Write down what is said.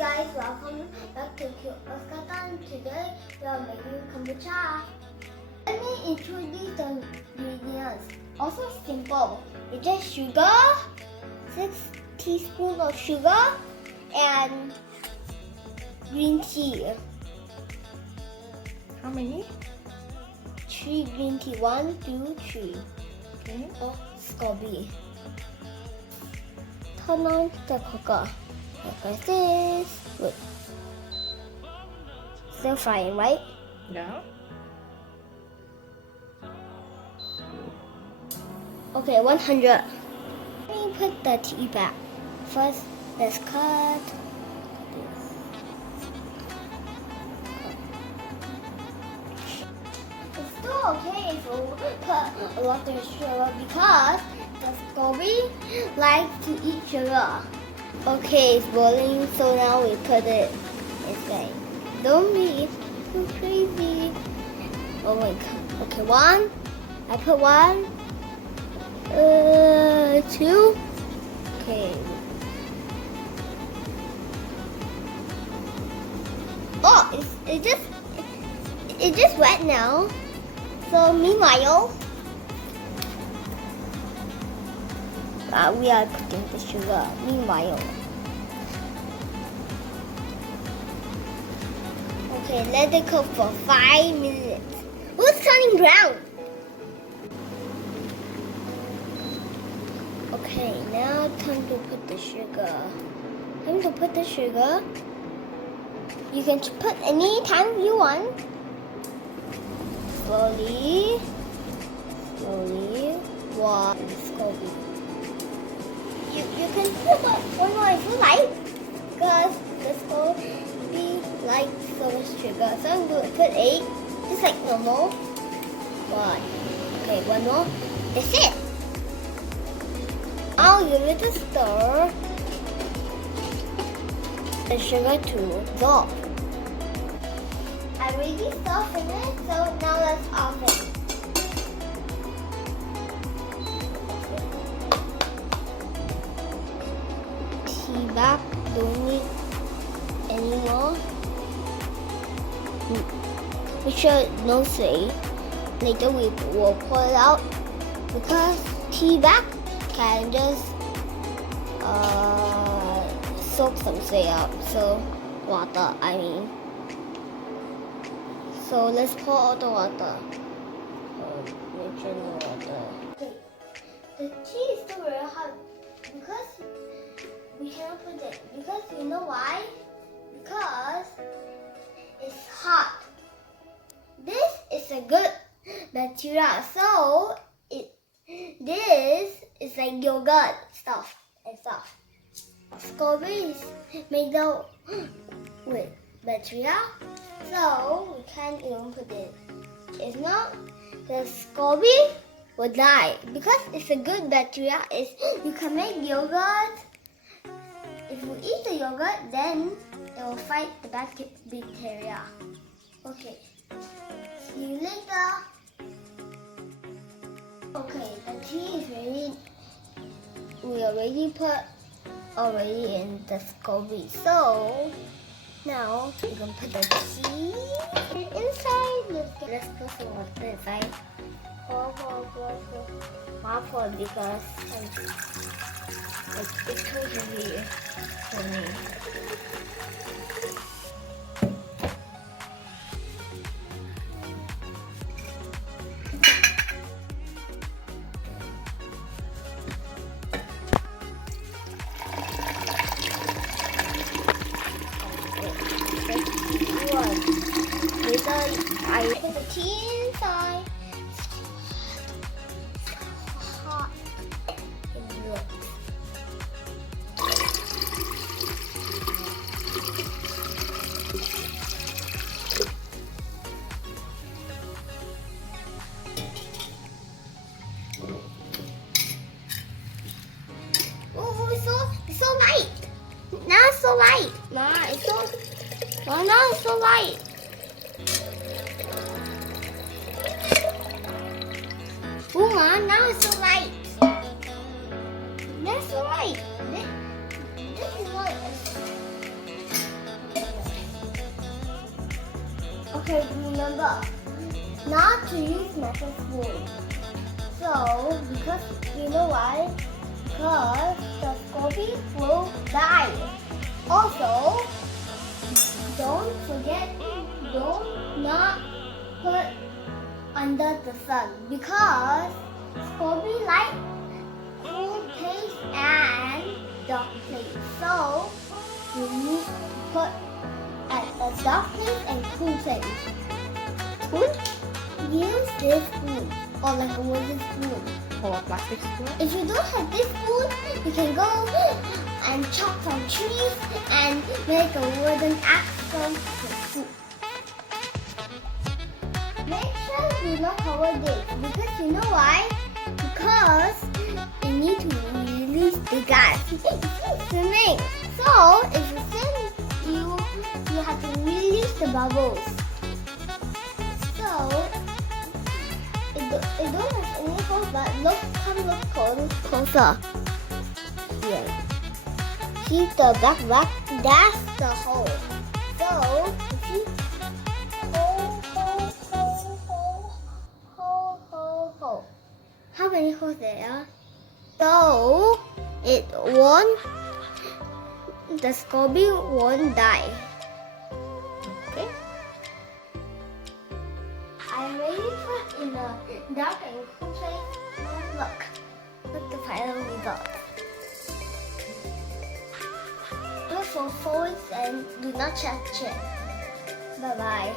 guys, welcome back to cute.oscartan. Today we are making kombucha. Let me introduce the ingredients. Also simple. It's just sugar, 6 teaspoons of sugar, and green tea. How many? 3 green tea. 1, 2, 3. Okay. Oh, SCOBY. Turn on the cooker. Like this. Wait. Still frying, right? Yeah. Okay, 100. Let me put the tea back. First, let's cut this. It's still okay if you put a lot of sugar because the SCOBY likes to eat sugar. Okay, it's boiling, so now we put it inside. Don't be so crazy. Oh my god. Okay, 1. I put 1. 2. Okay. Oh, it's just wet now. So meanwhile, we are putting the sugar. Meanwhile. Okay, let it cook for 5 minutes. Who's turning brown? Okay, now time to put the sugar. Time to put the sugar. You can put any time you want. Slowly. Slowly. One SCOBY. You can put one more if you like. Because the SCOBY likes so much sugar. So I'm going to put 8. Just like normal. 1. Okay, 1 more. That's it. I'll give it a stir. The sugar to dissolve. I already softened it, so now let's off it. Tea bag, don't need anymore. Make sure no sway. Later we will pour it out because tea bag can just soak some sway out. So water, I mean. So let's pour out the water. Make sure no water. Okay. The tea is still very hot because we cannot put it. Because you know why? Because it's hot. This is a good bacteria. So this is like yogurt stuff and stuff. SCOBY is made out with bacteria, so we can't even put it. If not, the SCOBY will die because it's a good bacteria. You can make yogurt. If you eat the yogurt, then it will fight the bacteria. Okay, see you later. Okay, the tea is ready. We already put in the SCOBY. So now we can put the tea inside. Let's put some water inside. Pour because it's too heavy for me. I put the tea inside. It's hot. Oh, it's so light. Now it's so light. Now it's so light. Oh, Mom, now it's so light. That's so light. This is not Okay, remember not to use metal spoon. So, because you know why? Because the scorpion will die. Also, don't forget, don't not put under the sun because scorpion like cool place and dark place. So, you need to put at a dark place and cool place. Spoon? Use this spoon or like a wooden spoon. Or a plastic spoon? If you don't have this spoon, you can go and chop some trees and make a wooden axe from the soup. Make sure you do not cover this because you know why? Because you need to release the gas. It's swimming. So if you swim, you have to release the bubbles. So it don't have any holes, but look closer. Here. See the black, that's the hole. So you see hole. How many holes there are? So it won't, the scorpion won't die. Okay. I already put in a dark and cool place. Look the final result. Look for folds and do not touch it. Bye bye.